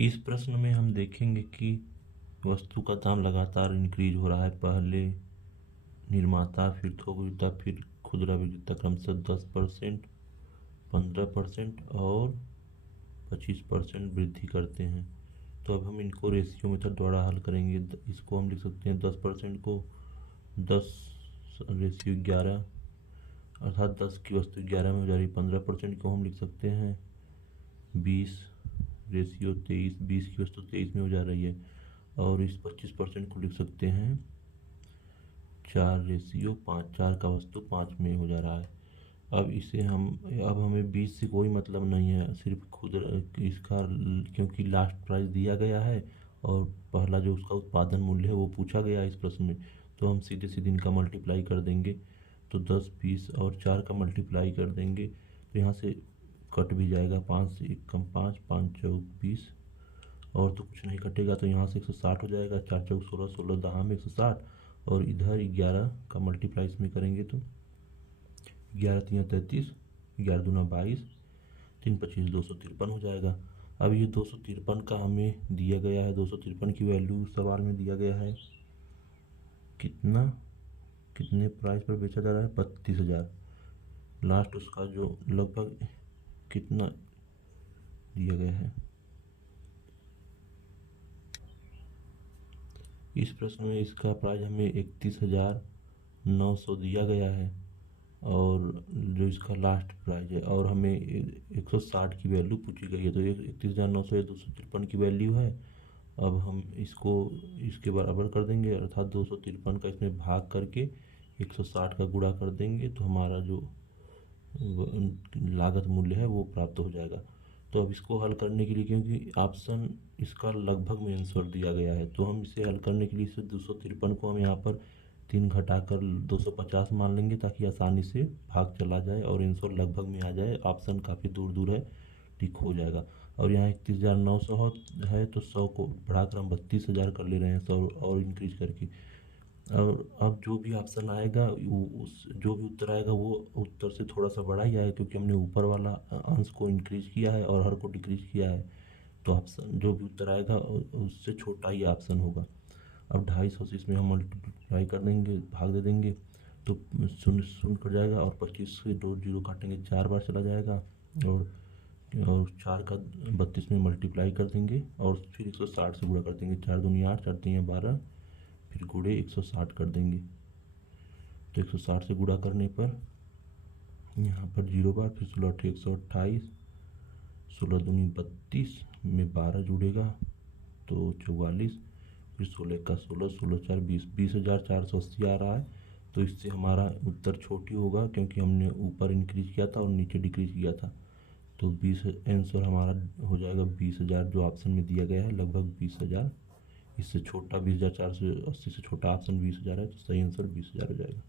इस प्रश्न में हम देखेंगे कि वस्तु का दाम लगातार इंक्रीज हो रहा है। पहले निर्माता, फिर थोक विक्रेता, फिर खुदरा विक्रेता क्रमशः 10%, 15% और 25% वृद्धि करते हैं। तो अब हम इनको रेशियो मेथड द्वारा हल करेंगे। इसको हम लिख सकते हैं 10% को 10/11, अर्थात 10 की वस्तु 11 में हो जा रही है। 15% को हम लिख सकते हैं 20/23, 20 की वस्तु 23 में हो जा रही है। और इस 25% को लिख सकते हैं 4/5, 4 का वस्तु 5 में हो जा रहा है। अब हमें 20 से कोई मतलब नहीं है, सिर्फ खुद इसका, क्योंकि लास्ट प्राइस दिया गया है और पहला जो उसका उत्पादन मूल्य है वो पूछा गया है इस प्रश्न में। तो हम सीधे सीधे इनका मल्टीप्लाई कर देंगे। तो 10, 20 और 4 का मल्टीप्लाई कर देंगे तो यहाँ से कट भी जाएगा। 5 से 1 कम 5, 5 चौक 20 और तो कुछ नहीं कटेगा। तो यहाँ से 160 हो जाएगा। 4 चौक 16, 16 दहा में 160 और इधर 11 का मल्टीप्लाई इसमें करेंगे तो 11 3 33, 11 दूना 22, 3 25 253 हो जाएगा। अब ये 253 का हमें दिया गया है, 253 की वैल्यू सवाल में दिया गया है। कितने प्राइस पर बेचा जा रहा है? 32,000। लास्ट उसका जो लगभग कितना दिया गया है इस प्रश्न में, इसका प्राइस हमें 31,900 दिया गया है और जो इसका लास्ट प्राइस है, और हमें 160 की वैल्यू पूछी गई है। तो 31,900 या 253 की वैल्यू है। अब हम इसको इसके बराबर कर देंगे, अर्थात 253 का इसमें भाग करके 160 का गुणा कर देंगे तो हमारा जो लागत मूल्य है वो प्राप्त हो जाएगा। तो अब इसको हल करने के लिए, क्योंकि ऑप्शन इसका लगभग में आंसर दिया गया है, तो हम इसे हल करने के लिए इसे 253 को हम यहाँ पर 3 घटाकर 250 मान लेंगे ताकि आसानी से भाग चला जाए और आंसर लगभग में आ जाए। ऑप्शन काफ़ी दूर दूर है, टिक हो जाएगा। और यहाँ 31,900 है तो 100 को बढ़ाकर हम 32,000 कर ले रहे हैं, 100 और इंक्रीज करके। और अब जो भी ऑप्शन आएगा उस जो भी उत्तर आएगा वो उत्तर से थोड़ा सा बड़ा ही आएगा, क्योंकि हमने ऊपर वाला अंश को इंक्रीज किया है और हर को डिक्रीज किया है। तो ऑप्शन जो भी उत्तर आएगा उससे छोटा ही ऑप्शन होगा। अब 250 से इसमें हम मल्टीप्लाई कर देंगे, भाग दे देंगे तो 0 0 कट जाएगा और 25 से 2 0 काटेंगे 4 बार चला जाएगा। और 4 का 32 में मल्टीप्लाई कर देंगे और फिर 160 से गुणा कर देंगे। 4 दूनी 8, 4 तीन 12, फिर गुणे 160 कर देंगे। तो 160 से गुणा करने पर यहाँ पर 0 बार, फिर 16 8 128, 16 दूनी 32 में 12 जुड़ेगा तो 44, फिर 16 का 16, 16 4 20, 20,480 आ रहा है। तो इससे हमारा उत्तर छोटी होगा, क्योंकि हमने ऊपर इंक्रीज किया था और नीचे डिक्रीज किया था। तो 20 आंसर हमारा हो जाएगा 20,000, जो ऑप्शन में दिया गया है लगभग 20,000। इससे छोटा 20,480 से छोटा ऑप्शन 20,000 है, तो सही आंसर 20,000 हो जाएगा।